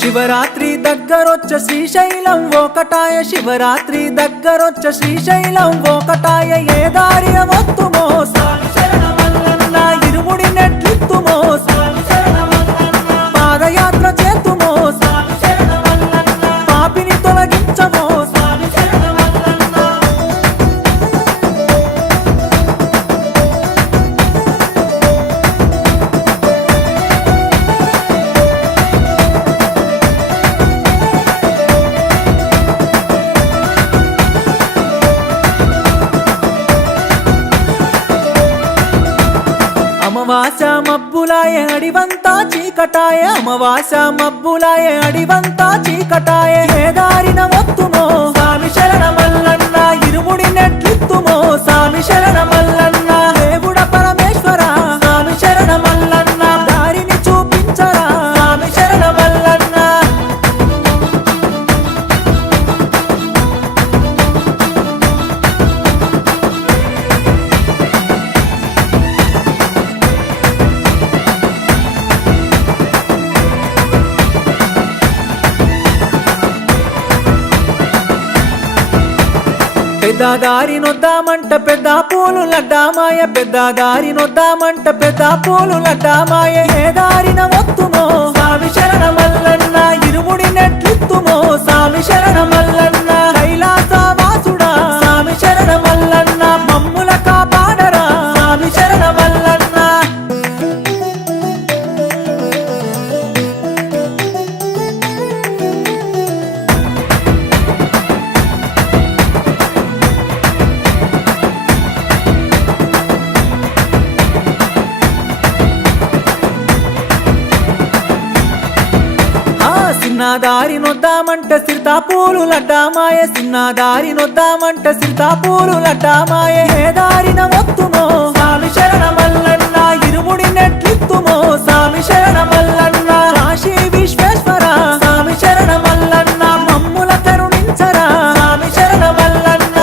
శివరాత్రి దగ్గరొచ్చ శ్రీశైలం ఒకటాయ, శివరాత్రి దగ్గరొచ్చ శ్రీశైలం ఒకటాయ. ఏ దారిన వత్తుమో స్వామి శరణమల్లన్న, ఇరుముడి నెట్లిత్తుమో స్వామి శరణమల్లన్న, పాదయాత్ర చేతుమో స్వామి శరణమల్లన్న, పాపిని తొలగించమో స్వామి శరణమల్లన్న. అమావాస మబ్బులాయ అడివంతా చీకటాయ, అమావాస మబ్బులాయ అడివంతా చీకటాయ. ఏ దారిన వత్తుమో స్వామి శరణమల్లన్న, ఇరుముడి నెట్లిత్తుమో స్వామి శరణమల్లన్న. దేవుడ పరమేశ్వర స్వామి శరణమల్లన్న, దారిని చూపించరా స్వామి శరణమల్లన్న. పెద్ద దారి నొద్దామంట పెద్ద పూలు లడ్డామాయ, పెద్ద దారి నొద్దామంట పెద్ద పూలు లడ్డామాయ. ఏ దారిన వత్తుమో స్వామి శరణమల్లన్న, ఇరుముడి నెట్లిత్తుమో స్వామి శరణమల్లన్న. కైలాస వాసుడా స్వామి శరణమల్లన్న, మమ్ముల కాపాడరా స్వామి శరణమల్లన్న. సిన్నదారి నొద్దామంట సిరితాపూలు లడ్డామాయ, సిన్నదారి నొద్దామంట సిరితాపూలు లడ్డామాయ. ఏ దారిన వత్తుమో స్వామి శరణమల్లన్న, ఇరుముడి నెట్లిత్తుమో స్వామి శరణమల్లన్న. కాశీ విశ్వేశ్వర స్వామి శరణమల్లన్న, మమ్ముల కరుణించరా స్వామి శరణమల్లన్న.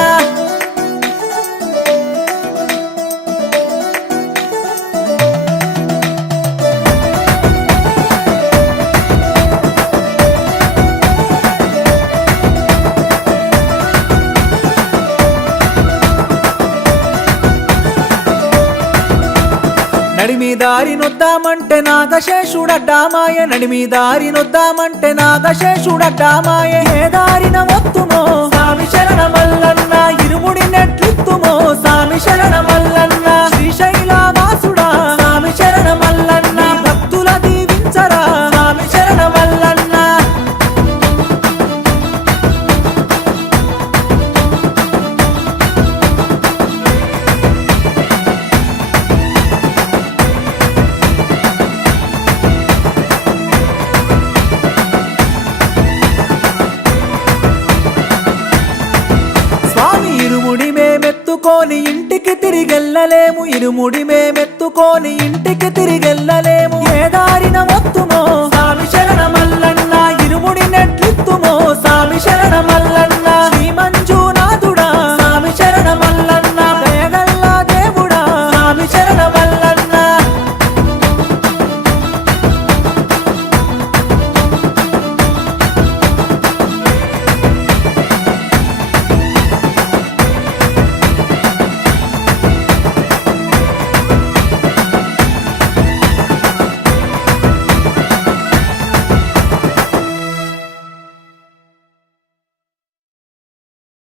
నడిమి దారి నొద్దామంటే నాగశేషుడడ్డామాయ, నడిమి దారి నొద్దామంటే నాగశేషుడడ్డామాయ. ఏ దారిన వత్తుమో స్వామి శరణమల్లన్న, ఇరుముడి నెట్లిత్తుమో స్వామి శరణమల్లన్న. శ్రీశైల వాసుడా స్వామి శరణమల్లన్న, భక్తుల దీవించరా స్వామి శరణమల్లన్న. ఇరుముడి మేమెత్తుకొని ఇంటికి తిరిగెళ్ళలేము, ఇరుముడి మేమెత్తుకొని ఇంటికి తిరిగెళ్ళలేము.